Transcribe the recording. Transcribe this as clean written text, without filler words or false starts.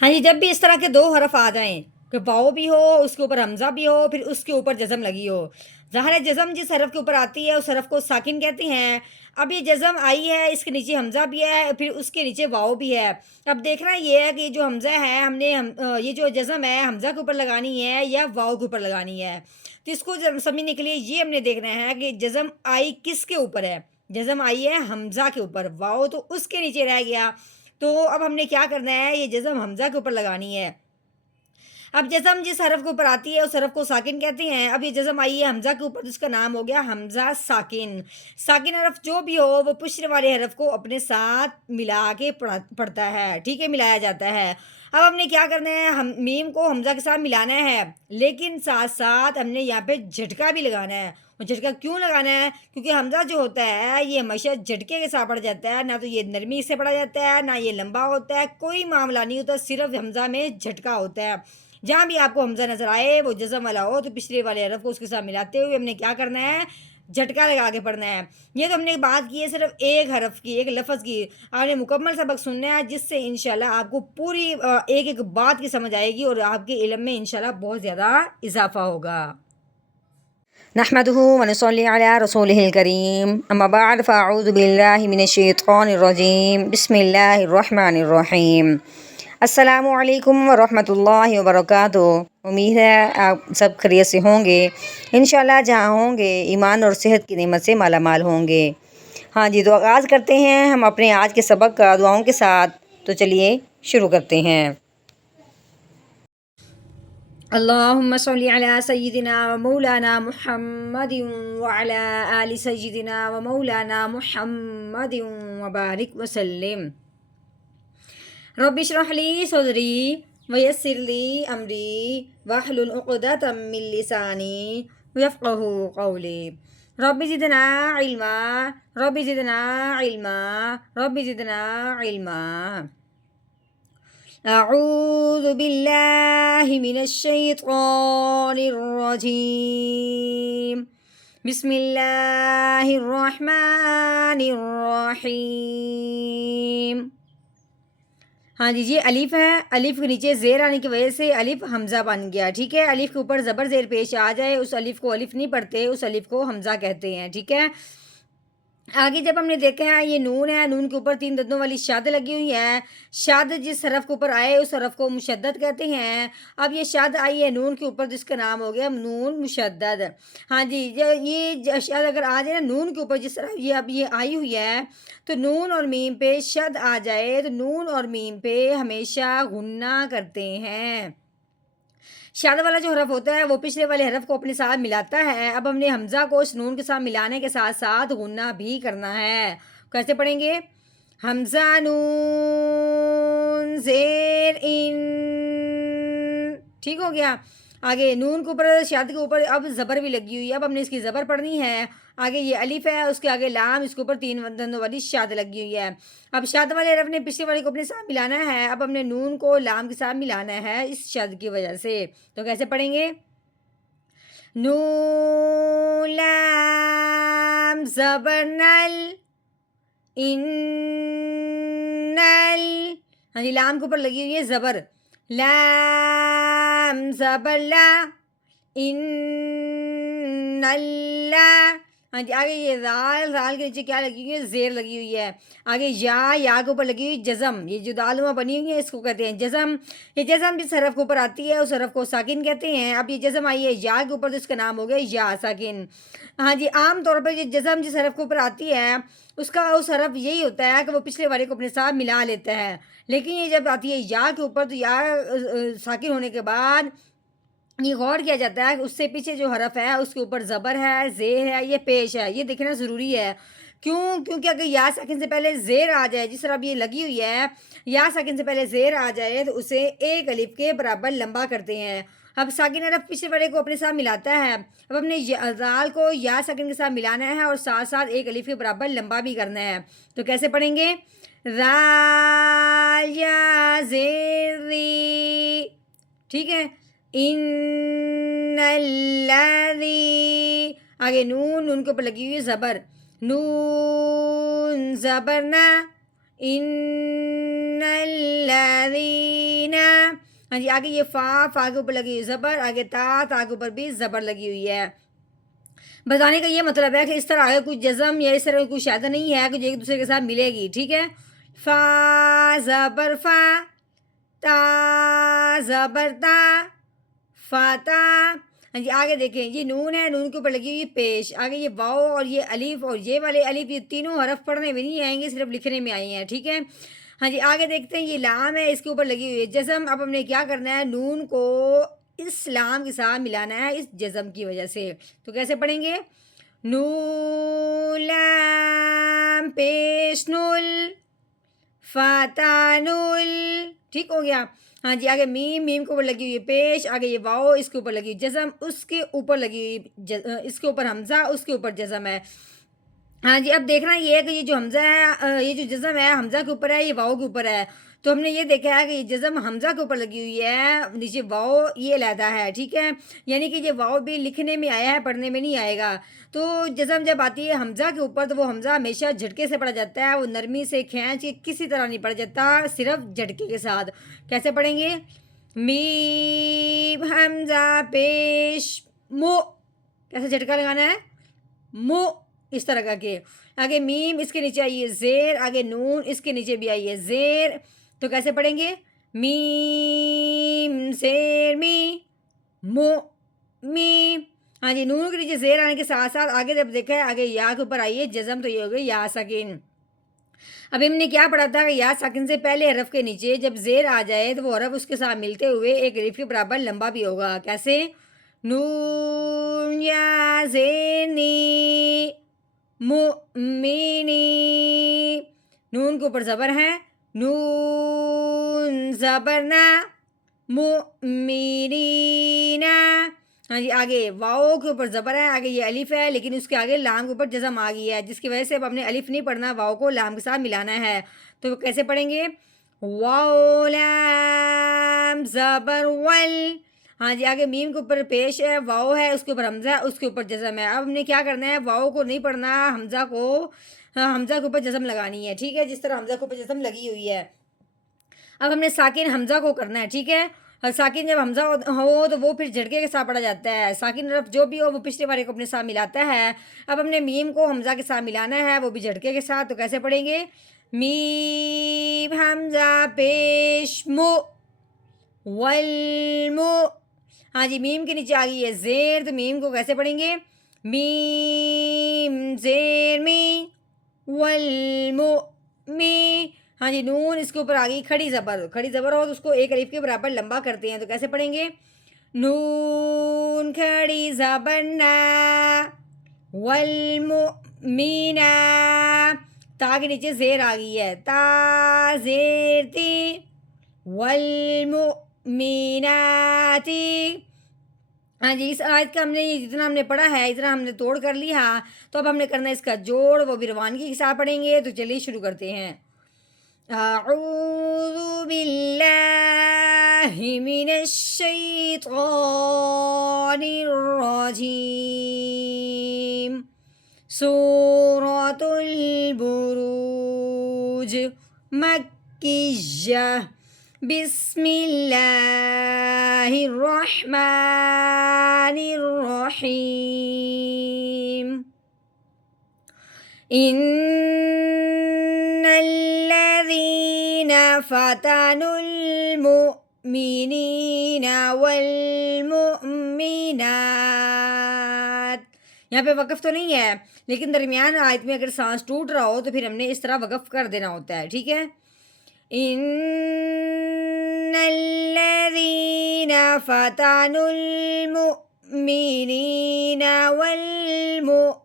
हाँ जी, जब भी इस तरह के 2 हरफ आ जाएँ कि वाव भी हो, उसके ऊपर हमज़ा भी हो, फिर उसके ऊपर जज़म लगी हो। ज़ाहिर है जज़म जिस हरफ के ऊपर आती है, उस हरफ को साकिन कहते हैं। अब ये जज़म आई है, इसके नीचे हमज़ा भी है, फिर उसके नीचे वाव भी है। अब देखना ये है कि जो हमज़ा है, ये जो जज़म है, हमज़ा के ऊपर लगानी है या वाव के ऊपर लगानी है। तो इसको ज समझने के लिए ये हमने देखना है कि जज़म आई किसके ऊपर है? जज़म आई है हमज़ा के ऊपर, वाव तो उसके नीचे रह गया। तो अब हमने क्या करना है, ये जज़म हमज़ा के ऊपर लगानी है। अब जज़म जिस हरफ़ के ऊपर आती है, उस हरफ़ को साकिन कहते हैं। अब ये जज़म आई है हमज़ा के ऊपर, तो इसका नाम हो गया हमज़ा साकिन। साकिन हरफ़ जो भी हो, वो पिछले वाले हरफ़ को अपने साथ मिला के पढ़ता है, ठीक है? मिलाया जाता है। अब हमने क्या करना है, हम मीम को हमज़ा के साथ मिलाना है, लेकिन साथ-साथ हमने यहाँ पे झटका भी लगाना है। और झटका क्यों लगाना है? क्योंकि हमज़ा जो होता है, ये हमेशा झटके के साथ पढ़ा जाता है, ना तो ये नरमी से पढ़ा जाता है, ना ये लंबा होता है, कोई मामला नहीं होता, सिर्फ़ हमज़ा में झटका होता है। जहाँ भी आपको हमज़ा नज़र आए वो जज़म वाला हो, तो पिछले वाले हरफ़ को उसके साथ मिलाते हुए हमने क्या करना है, झटका लगा के पढ़ना है। ये तो हमने बात की है सिर्फ़ एक हरफ़ की, एक लफ़्ज़ की। आपने मुकम्मल सबक सुनना है, जिससे इंशाल्लाह आपको पूरी एक-एक बात की समझ आएगी और आपके इल्म में इंशाल्लाह बहुत ज़्यादा इज़ाफ़ा होगा। नहमदुहु व नुसल्ली अला रसूलिहिल करीम, अम्मा बाद फ़अऊज़ु बिल्लाहि मिनश शैतानिर रजीम, बिस्मिल्लाहिर रहमानिर रहीम। अस्सलामु अलैकुम व रहमतुल्लाहि व बरकातुहू। उम्मीद है आप सब खैरियत से होंगे। इंशाल्लाह जहाँ होंगे ईमान और सेहत की नेमत से माला माल होंगे। हाँ जी, तो आगाज़ करते हैं हम अपने आज के सबक का दुआओं के साथ। तो चलिए शुरू करते हैं। अल्लाहुम्मा सल्ली अला सय्यिदिना व मौलाना मुहम्मदिन व अला आलि सय्यिदिना व मौलाना मुहम्मदिन व बारिक व सल्लिम। रब्बि इश्रह ली सदरी व यस्सिर ली अमरी वहलुल उक़दतम मिन लिसानी यफ़क़हू क़ौली। Rabbi ज़िदना इल्मा, rabbi ज़िदना इल्मा, rabbi ज़िदना इल्मा। अऊज़ु बिल्लाहि मिनश शैतानिर रजीम। बिस्मिल्लाहिर रहमानिर रहीम। हाँ जी, ये अलिफ है, अलिफ के नीचे ज़ेर आने की वजह से अलिफ हमज़ा बन गया, ठीक है? अलिफ के ऊपर ज़बर ज़ेर पेश आ जाए, उस अलिफ को अलिफ नहीं पढ़ते, उस अलिफ को हमज़ा कहते हैं, ठीक है? आगे जब हमने देखा है ये नून है, नून के ऊपर 3 दंदों वाली शद लगी हुई है। शद जिस हरफ के ऊपर आए उस हरफ को मुशद्दद कहते हैं। अब ये शद आई है नून के ऊपर, जिसका नाम हो गया नून मुशद्दद। हाँ जी, शद अगर आ जाए ना नून के ऊपर, जिस तरह ये अब ये आई हुई है, तो नून और मीम पे शद आ जाए तो नून और मीम पे हमेशा गुन्ना करते हैं। शाद वाला जो हरफ होता है वो पिछले वाले हरफ को अपने साथ मिलाता है। अब हमने हमज़ा को इस नून के साथ मिलाने के साथ साथ गुन्ना भी करना है। कैसे पढ़ेंगे? हमज़ा नून ज़ेर इन, ठीक हो गया। आगे नून के ऊपर शाद के ऊपर अब ज़बर भी लगी हुई है। अब हमने इसकी ज़बर पढ़नी है। आगे ये अलिफ है, उसके आगे लाम, इसके ऊपर 3 दंदों वाली शाद लगी हुई है। अब शाद वाले हरफ ने पिछले वाले को अपने साथ मिलाना है। अब हमने नून को लाम के साथ मिलाना है इस शद की वजह से। तो कैसे पढ़ेंगे? नून लाम ज़बर नल इन्नल। हाँ जी, लाम के ऊपर लगी हुई है ज़बर। लाम ज़बर ला इन्नल्ला। हाँ जी, आगे ये राल, राल के नीचे क्या लगी हुई है? ज़ेर लगी हुई है। आगे या के ऊपर लगी हुई जज़म। ये जो दालुमा बनी हुई है इसको कहते हैं जज़म। ये जज़म जिस हरफ के ऊपर आती है उस हरफ को साकिन कहते हैं। अब ये जज़म आई है या के ऊपर, तो इसका नाम हो गया या साकिन। हाँ जी, आम तौर पर ये जज़म जिस हरफ के ऊपर आती है उसका उस हरफ यही होता है कि वो पिछले वाले को अपने साथ मिला लेता है। लेकिन ये जब आती है या के ऊपर, तो या साकिन होने के बाद ये गौर किया जाता है कि उससे पीछे जो हरफ है उसके ऊपर ज़बर है, ज़ेर है, ये पेश है, ये देखना ज़रूरी है। क्यों? क्योंकि अगर या साकिन से पहले ज़ेर आ जाए, जिस तरह अब ये लगी हुई है, या साकिन से पहले ज़ेर आ जाए तो उसे एक अलिफ के बराबर लंबा करते हैं। अब साकिन हरफ पिछले वाले को अपने साथ मिलाता है। अब हमने ज़ाल को या साकिन के साथ मिलाना है और साथ साथ एक अलिफ के बराबर लंबा भी करना है। तो कैसे पढ़ेंगे? ज़ाल या ज़ेर री, ठीक है? इन्नल्लज़ी, आगे नून, नून के ऊपर लगी हुई है ज़बर। नून ज़बर ना, इन्नल्लज़ीना। ہاں جی آگے یہ فا کے اوپر لگی ہوئی زبر، آگے تا کے اوپر بھی زبر لگی ہوئی ہے. بتانے کا یہ مطلب ہے کہ اس طرح آگے کچھ جزم یا اس طرح کوئی شاید نہیں ہے کہ جو ایک دوسرے کے ساتھ ملے گی. ٹھیک ہے، فا زبر فا، تا زبر تا، فاتا. ہاں جی آگے دیکھیں یہ نون ہے، نون کے اوپر لگی ہوئی پیش، آگے یہ واؤ اور یہ الف اور یہ والے الف، یہ تینوں حرف پڑھنے میں نہیں آئیں گے، صرف لکھنے میں آئی ہیں. ٹھیک ہے، ہاں جی آگے دیکھتے ہیں یہ لام ہے، اس کے اوپر لگی ہوئی ہے جزم. اب ہم نے کیا کرنا ہے، نون کو اس لام کے ساتھ ملانا ہے اس جزم کی وجہ سے. تو کیسے پڑھیں گے، نون لام پیش نول فتانول. ٹھیک ہو گیا. ہاں جی آگے میم کے اوپر لگی ہوئی پیش، آگے یہ واؤ اس کے اوپر لگی ہوئی جزم، اس کے اوپر لگی ہوئی اس کے اوپر حمزہ، اس کے اوپر جزم ہے. ہاں جی اب دیکھنا یہ ہے کہ یہ جو حمزہ ہے، یہ جو جزم ہے حمزہ کے اوپر ہے، یہ واؤ کے اوپر ہے. تو ہم نے یہ دیکھا ہے کہ یہ جزم حمزہ کے اوپر لگی ہوئی ہے، نیچے واؤ یہ علیحدہ ہے. ٹھیک ہے، یعنی کہ یہ واؤ بھی لکھنے میں آیا ہے، پڑھنے میں نہیں آئے گا. تو جزم جب آتی ہے حمزہ کے اوپر تو وہ حمزہ ہمیشہ جھٹکے سے پڑھا جاتا ہے، وہ نرمی سے کھینچ کے کسی طرح نہیں پڑھا جاتا، صرف جھٹکے کے ساتھ. کیسے پڑھیں گے، میم حمزہ پیش مو، کیسے جھٹکا لگانا ہے، مو، اس طرح کا کے. آگے میم اس کے نیچے آئیے زیر، آگے نون اس کے نیچے بھی آئیے زیر. تو کیسے پڑھیں گے، میم زیر می مو می. ہاں جی نون کے نیچے زیر آنے کے ساتھ ساتھ آگے جب دیکھا ہے آگے یا کے اوپر آئیے جزم، تو یہ ہو گئی یا ساکن. اب ہم نے کیا پڑھا تھا کہ یا ساکن سے پہلے حرف کے نیچے جب زیر آ جائے تو وہ حرف اس کے ساتھ ملتے ہوئے ایک الف کے برابر لمبا بھی ہوگا. کیسے، نون یا زیر نی مؤمنی. نون کے اوپر زبر ہے، نون زبر نا مؤمنینا. ہاں جی آگے واؤ کے اوپر زبر ہے، آگے یہ الف ہے لیکن اس کے آگے لام کے اوپر جزم آ گئی ہے، جس کی وجہ سے اب ہم نے الف نہیں پڑھنا، واؤ کو لام کے ساتھ ملانا ہے. تو کیسے پڑھیں گے، واؤ لام زبر ول. ہاں جی آگے میم کے اوپر پیش ہے، واؤ ہے اس کے اوپر حمزہ ہے، اس کے اوپر جزم ہے. اب ہم نے کیا کرنا ہے، واؤ کو نہیں پڑھنا، حمزہ کے اوپر جزم لگانی ہے. ٹھیک ہے، جس طرح حمزہ کے اوپر جزم لگی ہوئی ہے. اب ہم نے ساکن حمزہ کو کرنا ہے. ٹھیک ہے، اور ساکن جب حمزہ ہو تو وہ پھر جھٹکے کے ساتھ پڑھا جاتا ہے. ساکن حرف جو بھی ہو وہ پچھلے والے کو اپنے ساتھ ملاتا ہے. اب ہم نے میم کو حمزہ کے ساتھ ملانا ہے، وہ بھی جھٹکے کے ساتھ. تو کیسے پڑھیں گے، میم حمزہ پیش مو والمو. ہاں جی میم کے نیچے آ گئی ہے زیر، تو میم کو کیسے پڑھیں گے، میم زیر می والمو می. ہاں جی نون اس کے اوپر آ گئی کھڑی زبر، کھڑی زبر ہو تو اس کو ایک الف کے برابر لمبا کرتے ہیں. تو کیسے پڑھیں گے، نون کھڑی زبر نا والمؤمنہ. تا کے نیچے زیر آ گئی ہے، تا زیر تی والمؤمناتی. ہاں جی اس آیت کا ہم نے جتنا ہم نے پڑھا ہے اتنا ہم نے توڑ کر لیا. تو اب ہم نے کرنا ہے اس کا جوڑ، وہ بھی روانگی کے ساتھ پڑھیں گے. تو چلیے شروع کرتے ہیں. اعوذ باللہ من الشیطان الرجیم. سورۃ البروج مکیہ. بسم اللہ الرحمن الرحیم. ان الذین فتنوا المؤمنین والمؤمنات. یہاں پہ وقف تو نہیں ہے لیکن درمیان آیت میں اگر سانس ٹوٹ رہا ہو تو پھر ہم نے اس طرح وقف کر دینا ہوتا ہے. ٹھیک ہے، ان الذین فتنوا المؤمنین والمؤمنات.